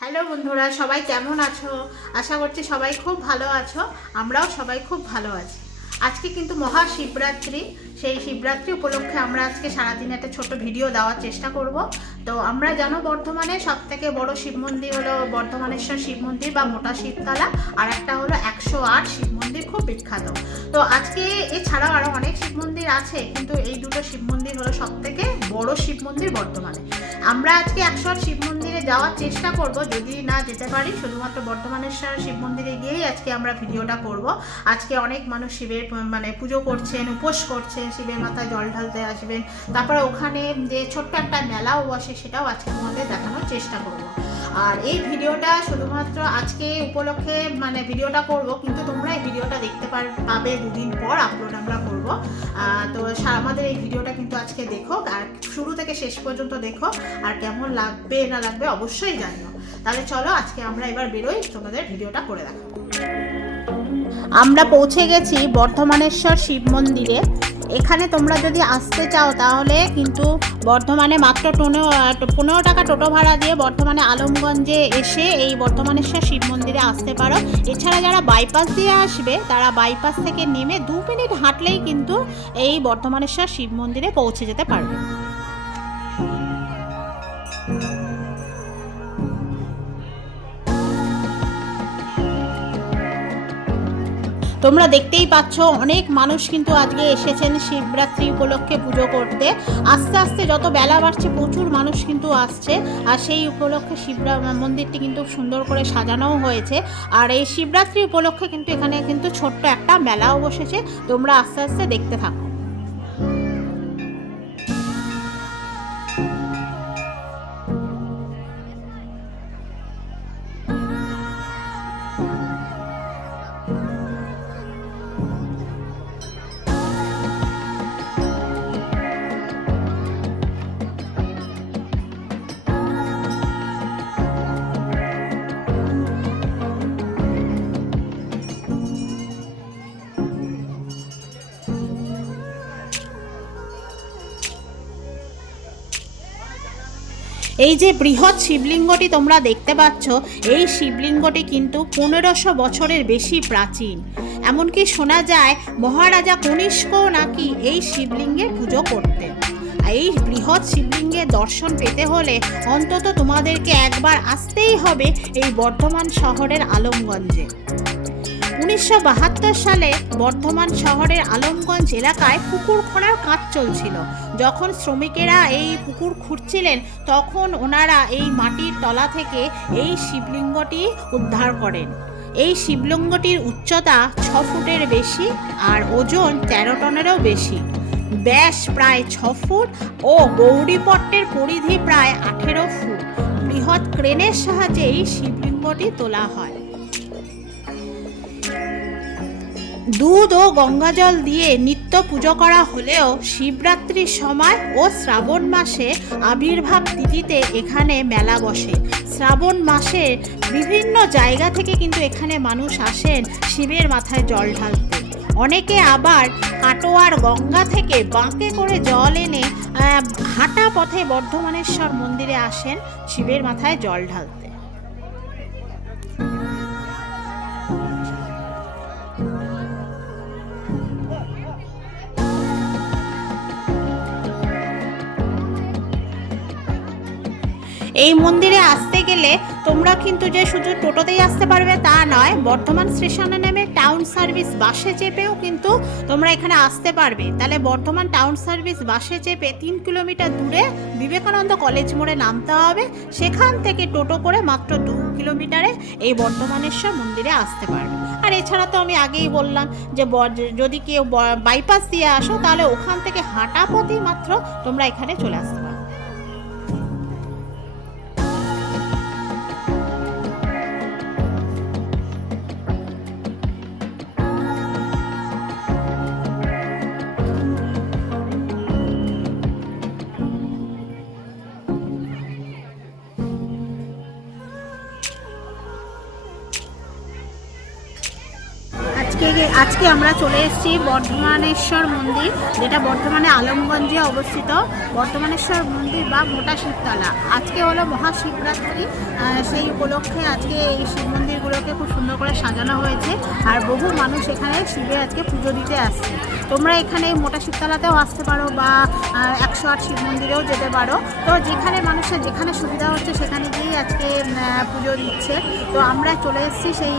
Hello বন্ধুরা, সবাই কেমন আছো? আশা করছি সবাই খুব ভালো আছো। আমরাও সবাই খুব ভালো আছি। আজকে কিন্তু মহাশিবরাত্রি। সেই শিবরাত্রি উপলক্ষে আমরা আজকে সারাদিন একটা ছোট ভিডিও দেওয়ার চেষ্টা করব। তো আমরা জানো বর্ধমানে সব থেকে বড় শিব মন্দির হলো বর্ধমানেশ্বর শিব মন্দির বা মোটা শিবতলা, আর একটা হলো একশো আট শিব মন্দির খুব বিখ্যাত। তো আজকে এছাড়াও আরও অনেক শিব মন্দির আছে, কিন্তু এই দুটো শিব মন্দির হলো সব থেকে বড় শিব মন্দির বর্ধমানে। আমরা আজকে একশো আট শিব মন্দিরে যাওয়ার চেষ্টা করব, যদি না যেতে পারি, শুধুমাত্র বর্ধমানেশ্বর শিব মন্দিরে গিয়েই আজকে আমরা ভিডিওটা করব। আজকে অনেক মানুষ শিবের মানে পুজো করছেন, উপোস করছেন শিবের মাথায় জল ঢালতে আসবেন। তারপরে ওখানে যে ছোট্ট একটা মেলাও বসে, সেটাও আজকে তোমাদের দেখানোর চেষ্টা করব। আর এই ভিডিওটা শুধুমাত্র আজকে উপলক্ষে মানে ভিডিওটা করব, কিন্তু তোমরা এই ভিডিওটা দেখতে পার- পাবে দুদিন পর আপলোড আমরা করব। তো আমাদের এই ভিডিওটা কিন্তু আজকে দেখো, আর শুরু থেকে শেষ পর্যন্ত দেখো, আর কেমন লাগবে, না লাগবে অবশ্যই জানিও। তাহলে চলো, আজকে আমরা এবার বেরোই, তোমাদের ভিডিওটা করে দেখো আমরা পৌঁছে গেছি বর্ধমানেশ্বর শিব মন্দিরে। এখানে তোমরা যদি আসতে চাও তাহলে কিন্তু বর্ধমানে মাত্র টোনো পনেরো টাকা টোটো ভাড়া দিয়ে বর্ধমানে আলমগঞ্জে এসে এই বর্ধমানেশ্বর শিব মন্দিরে আসতে পারো। এছাড়া যারা বাইপাস দিয়ে আসবে, তারা বাইপাস থেকে নেমে দু মিনিট হাঁটলেই কিন্তু এই বর্ধমানেশ্বর শিব মন্দিরে পৌঁছে যেতে পারবে। তোমরা দেখতেই পাচ্ছ, অনেক মানুষ কিন্তু আজকে এসেছেন শিবরাত্রি উপলক্ষে পুজো করতে। আস্তে আস্তে যত বেলা বাড়ছে, প্রচুর মানুষ কিন্তু আসছে। আর সেই উপলক্ষে শিবরা মন্দিরটি কিন্তু সুন্দর করে সাজানোও হয়েছে। আর এই শিবরাত্রি উপলক্ষে কিন্তু এখানে কিন্তু ছোট্ট একটা মেলাও বসেছে। তোমরা আস্তে আস্তে দেখতে থাকো। এই যে বৃহৎ শিবলিঙ্গটি তোমরা দেখতে পাচ্ছ, এই শিবলিঙ্গটি কিন্তু পনেরোশো বছরের বেশি প্রাচীন। এমনকি শোনা যায় মহারাজা কনিষ্ক নাকি এই শিবলিঙ্গে পুজো করতেন। এই বৃহৎ শিবলিঙ্গের দর্শন পেতে হলে অন্তত তোমাদেরকে একবার আসতেই হবে এই বর্ধমান শহরের আলমগঞ্জে। উনিশশো বাহাত্তর সালে বর্ধমান শহরের আলমগঞ্জ এলাকায় পুকুর খোঁড়ার কাজ চলছিল। যখন শ্রমিকেরা এই পুকুর খুঁড়ছিলেন, তখন ওনারা এই মাটির তলা থেকে এই শিবলিঙ্গটি উদ্ধার করেন। এই শিবলিঙ্গটির উচ্চতা ছ ফুটের বেশি আর ওজন তেরো টনেরও বেশি। ব্যাস প্রায় ছ ফুট ও গৌরীপট্টের পরিধি প্রায় আঠেরো ফুট। বৃহৎ ক্রেনের সাহায্যে এই শিবলিঙ্গটি তোলা হয়। দুধ ও গঙ্গাজল দিয়ে নিত্য পুজো করা হলেও শিবরাত্রির সময় ও শ্রাবণ মাসে আবির্ভাব তিথিতে এখানে মেলা বসে। শ্রাবণ মাসে বিভিন্ন জায়গা থেকে কিন্তু এখানে মানুষ আসেন শিবের মাথায় জল ঢালতে। অনেকে আবার কাটোয়ার গঙ্গা থেকে বাঁকে করে জল এনে হাঁটা পথে বর্ধমানেশ্বর মন্দিরে আসেন শিবের মাথায় জল ঢালতে। এই মন্দিরে আসতে গেলে তোমরা কিন্তু যে শুধু টোটোতেই আসতে পারবে তা নয়, বর্ধমান স্টেশনে নেমে টাউন সার্ভিস বাসে চেপেও কিন্তু তোমরা এখানে আসতে পারবে। তাহলে বর্ধমান টাউন সার্ভিস বাসে চেপে তিন কিলোমিটার দূরে বিবেকানন্দ কলেজ মোড়ে নামতে হবে। সেখান থেকে টোটো করে মাত্র দু কিলোমিটারে এই বর্ধমানেশ্বর মন্দিরে আসতে পারবে। আর এছাড়া তো আমি আগেই বললাম যে যদি কেউ বাইপাস দিয়ে আসো, তাহলে ওখান থেকে হাঁটা পথেই মাত্র তোমরা এখানে চলে আসতে আজকে আমরা চলে এসেছি বর্ধমানেশ্বর মন্দির, যেটা বর্ধমানে আলমগঞ্জে অবস্থিত। বর্ধমানেশ্বর মন্দির বা মোটা শিবতলা। আজকে হলো মহাশিবরাত্রি। সেই উপলক্ষে আজকে এই শিব মন্দিরগুলোকে খুব সুন্দর করে সাজানো হয়েছে। আর বহু মানুষ এখানে শিবে আজকে পুজো দিতে আসছে। তোমরা এখানে মোটা শিবতলাতেও আসতে পারো বা একশো আট শিব মন্দিরেও যেতে পারো। তো যেখানে মানুষের যেখানে সুবিধা হচ্ছে সেখানে গিয়েই আজকে পুজো দিচ্ছে। তো আমরা চলে এসেছি সেই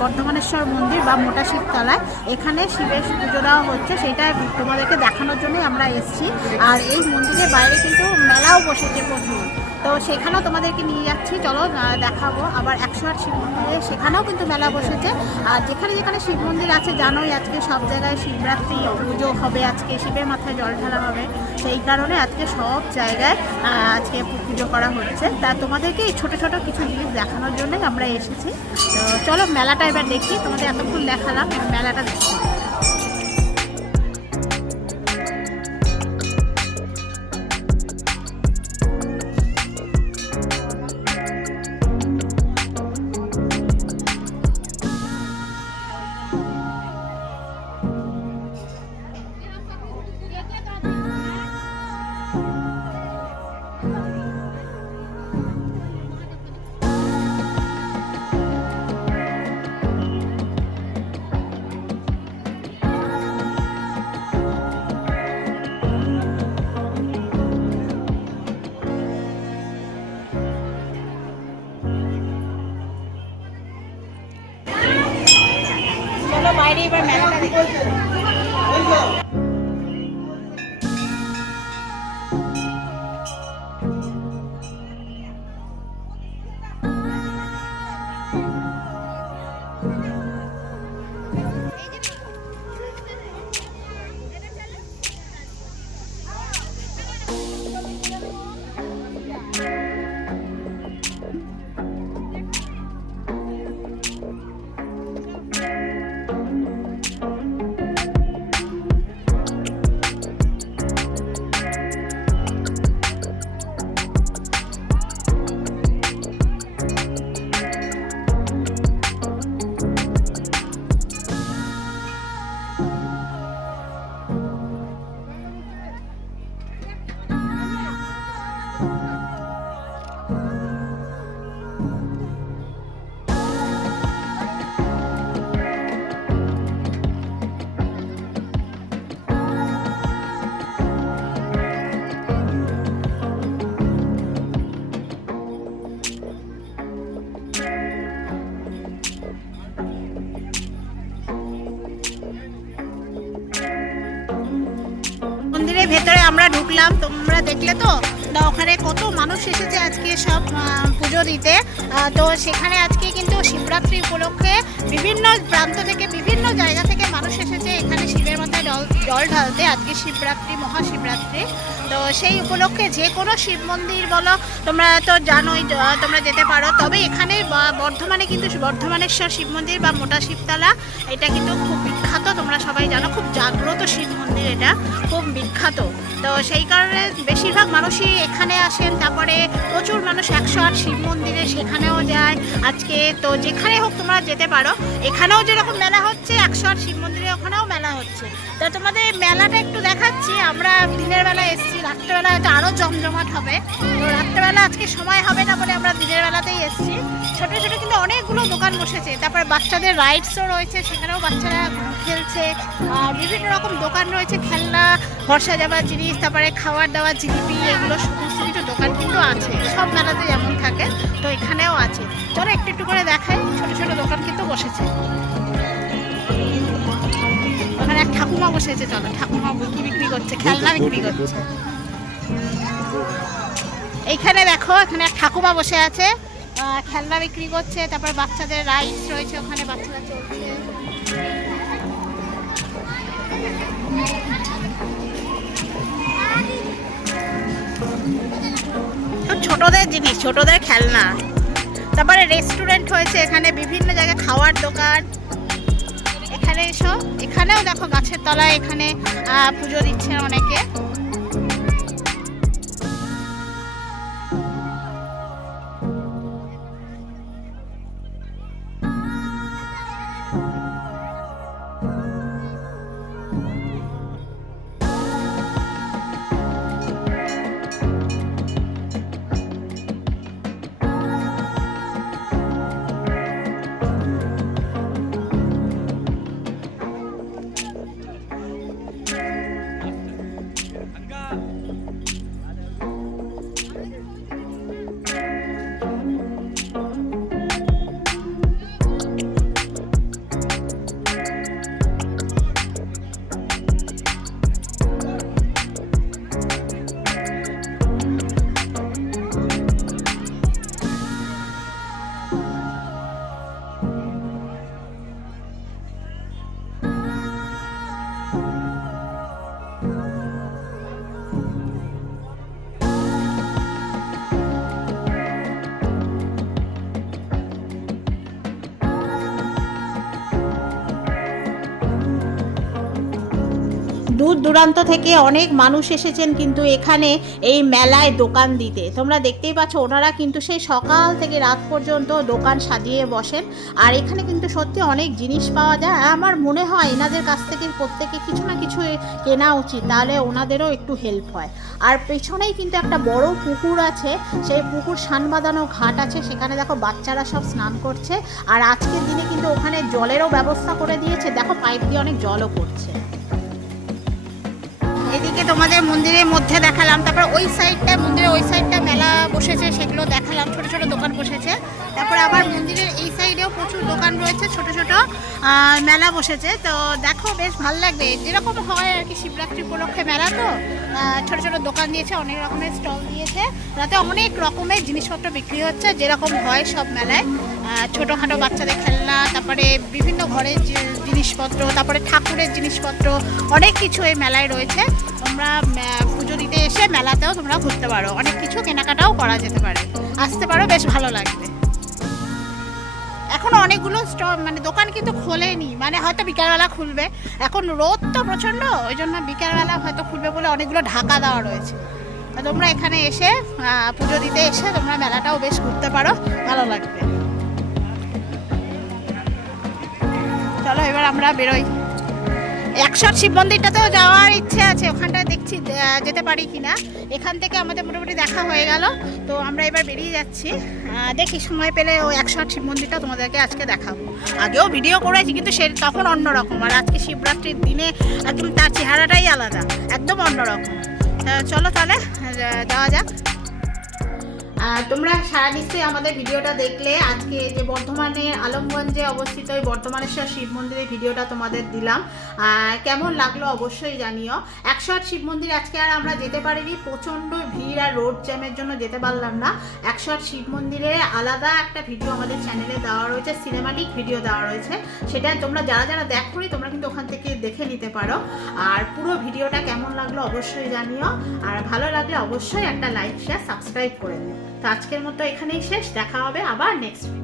বর্ধমানেশ্বর মন্দির বা মোটা শিবতলায়। এখানে শিবের পুজো দেওয়া হচ্ছে, সেটা তোমাদেরকে দেখানোর জন্যই আমরা এসেছি। আর এই মন্দিরের বাইরে কিন্তু মেলাও বসেছে প্রচুর। তো সেখানেও তোমাদেরকে নিয়ে যাচ্ছি। চলো দেখাবো। আবার একশো আট শিব মন্দিরে। সেখানেও কিন্তু মেলা বসেছে। আর যেখানে যেখানে শিব মন্দির আছে, জানোই আজকে সব জায়গায় শিবরাত্রি পুজো হবে আজকে। শিবের মাথায় জল ঢালা হবে। সেই কারণে আজকে সব জায়গায় আজকে পুজো করা হচ্ছে। তা তোমাদেরকে এই ছোটো ছোটো কিছু জিনিস দেখানোর জন্যই আমরা এসেছি। তো চলো, মেলাটা এবার দেখি। তোমাদের এতক্ষণ দেখালাম মেলাটা দেখি। মন্দিরের ভেতরে আমরা ঢুকলাম। তোমরা দেখলে তো ওখানে কত মানুষ এসেছে আজকে সব পুজো দিতে। তো সেখানে আজকে কিন্তু শিবরাত্রি উপলক্ষে বিভিন্ন প্রান্ত থেকে, বিভিন্ন জায়গা থেকে মানুষ এসেছে। এখানে শিবের জল জল ঢালতে, আজকে শিবরাত্রি, মহাশিবরাত্রি। তো সেই উপলক্ষে যে কোনো শিব মন্দির বলো, তোমরা তো জানোই তোমরা যেতে পারো। তবে এখানে বর্ধমানে কিন্তু বর্ধমানেশ্বর শিব মন্দির বা মোটা শিবতলা, এটা কিন্তু খুব বিখ্যাত, তোমরা সবাই জানো। খুব জাগ্রত শিব মন্দির এটা, খুব বিখ্যাত। তো সেই কারণে বেশিরভাগ মানুষই এখানে আসেন, তারপরে প্রচুর মানুষ একশো আট শিব মন্দিরে সেখানেও যায়। আজকে তো যেখানে হোক তোমরা যেতে পারো। এখানেও যেরকম মেলা হচ্ছে, একশো আট শিব মন্দিরে ওখানেও মেলা হচ্ছে। তো তোমাদের মেলাটা একটু দেখাচ্ছি। আমরা দিনের বেলা এসেছি, রাত্রেবেলা হয়তো আরও জমজমাট হবে। তো রাত্রেবেলা আজকে সময় হবে না বলে আমরা দিনের বেলাতেই এসেছি। ছোটো ছোটো কিন্তু অনেকগুলো দোকান বসেছে। তারপরে বাচ্চাদের রাইডসও রয়েছে, সেখানেও বাচ্চারা খেলছে। বিভিন্ন রকম দোকান রয়েছে, খেলনা, ভরসা যাওয়ার জিনিস, তারপরে খাওয়ার দাওয়ার জিলিপি, এগুলো সমস্ত কিছু দোকান কিন্তু আছে। সব মেলাতে যেমন থাকে, তো এখানেও আছে। চলো একটু একটু করে দেখাই, ছোট ছোট দোকান কিন্তু বসেছে। এক ঠাকুমা বসেছে চলো। ঠাকুমা কি বিক্রি করছে খেলনা বিক্রি করছে। এইখানে দেখো এখানে এক ঠাকুমা বসে আছে। খেলনা বিক্রি করছে তারপর বাচ্চাদের রাইডস রয়েছে ওখানে বাচ্চারা চলছে। ছোটদের জিনিস ছোটদের খেলনা। তারপরে রেস্টুরেন্ট হয়েছে এখানে বিভিন্ন জায়গায় খাওয়ার দোকান। এখানেও দেখো গাছের তলায় এখানে পুজো দিচ্ছে অনেকে। দূর দূরান্ত থেকে অনেক মানুষ এসেছেন কিন্তু এখানে এই মেলায় দোকান দিতে। তোমরা দেখতেই পাচ্ছ ওনারা কিন্তু সেই সকাল থেকে রাত পর্যন্ত দোকান সাজিয়ে বসেন। আর এখানে কিন্তু সত্যি অনেক জিনিস পাওয়া যায়। আমার মনে হয় এনাদের কাছ থেকে প্রত্যেকে কিছু না কিছু কেনা উচিত, তাহলে ওনাদেরও একটু হেল্প হয়। আর পেছনেই কিন্তু একটা বড় পুকুর আছে, সেই পুকুর সান বাঁধানো ঘাট আছে, সেখানে দেখো বাচ্চারা সব স্নান করছে। আর আজকের দিনে কিন্তু ওখানে জলেরও ব্যবস্থা করে দিয়েছে। দেখো পাইপ দিয়ে অনেক জলও পড়ছে। এদিকে তোমাদের মন্দিরের মধ্যে দেখালাম, তারপর ওই সাইডটা মন্দিরের ওই সাইডটা মেলা বসেছে, সেগুলো দেখালাম, ছোট ছোট দোকান বসেছে। তারপর আবার মন্দিরের এই সাইডেও প্রচুর দোকান রয়েছে, ছোট ছোট মেলা বসেছে। তো দেখো, বেশ ভালো লাগবে। যেরকম হয় আর কি শিবরাত্রি উপলক্ষে মেলা তো। ছোট ছোট দোকান দিয়েছে, অনেক রকমের স্টল দিয়েছে। তাতে অনেক রকমের জিনিসপত্র বিক্রি হচ্ছে, যেরকম হয় সব মেলায়। ছোটোখাটো বাচ্চাদের খেলনা, তারপরে বিভিন্ন ঘরের জিনিসপত্র, তারপরে ঠাকুরের জিনিসপত্র, অনেক কিছু এই মেলায় রয়েছে। তোমরা পুজো দিতে এসে মেলাতেও তোমরা ঘুরতে পারো। অনেক কিছু কেনাকাটাও করা যেতে পারে। আসতে পারো, বেশ ভালো লাগবে। এখন অনেকগুলো স্টল মানে দোকান কিন্তু খোলেনি। মানে হয়তো বিকালবেলা খুলবে। এখন রোদ তো প্রচণ্ড ওই জন্য বিকালবেলা হয়তো খুলবে বলে অনেকগুলো ঢাকা দেওয়া রয়েছে। তোমরা এখানে এসে পুজো দিতে এসে তোমরা মেলাটাও বেশ ঘুরতে পারো। ভালো লাগবে। চলো এবার আমরা বেরোই। একশো শিব মন্দিরটাতেও যাওয়ার ইচ্ছে আছে, ওখানটায় দেখছি যেতে পারি কিনা। এখান থেকে আমাদের মোটামুটি দেখা হয়ে গেল, তো আমরা এবার বেরিয়ে যাচ্ছি। দেখি, সময় পেলে ওই একশো আট শিব মন্দিরটা তোমাদেরকে আজকে দেখাবো। আগেও ভিডিও করেছি, কিন্তু সে তখন অন্যরকম আর আজকে শিবরাত্রির দিনে একদম তার চেহারাটাই আলাদা, একদম অন্যরকম চলো তাহলে যাওয়া যাক। তোমরা সারা নিশ্চয়ই আমাদের ভিডিওটা দেখলে। আজকে যে বর্ধমানে, আলমগঞ্জে অবস্থিত এই বর্ধমানেশ্বর শিব মন্দিরের ভিডিওটা তোমাদের দিলাম। কেমন লাগল অবশ্যই জানিও। একশো আট শিব মন্দির আজকে আর আমরা যেতে পারিনি। প্রচণ্ড ভিড় আর রোড জ্যামের জন্য যেতে পারলাম না। একশো আট শিব মন্দিরে আলাদা একটা ভিডিও আমাদের চ্যানেলে দেওয়া রয়েছে সিনেমাটিক ভিডিও দেওয়া রয়েছে। সেটা তোমরা যারা যারা দেখোনি, তোমরা কিন্তু ওখান থেকে দেখে নিতে পারো। আর পুরো ভিডিওটা কেমন লাগল অবশ্যই জানিও। আর ভালো লাগলে অবশ্যই একটা লাইক শেয়ার সাবস্ক্রাইব করে দিও। তো আজকের মতো এখানেই শেষ। দেখা হবে আবার নেক্সট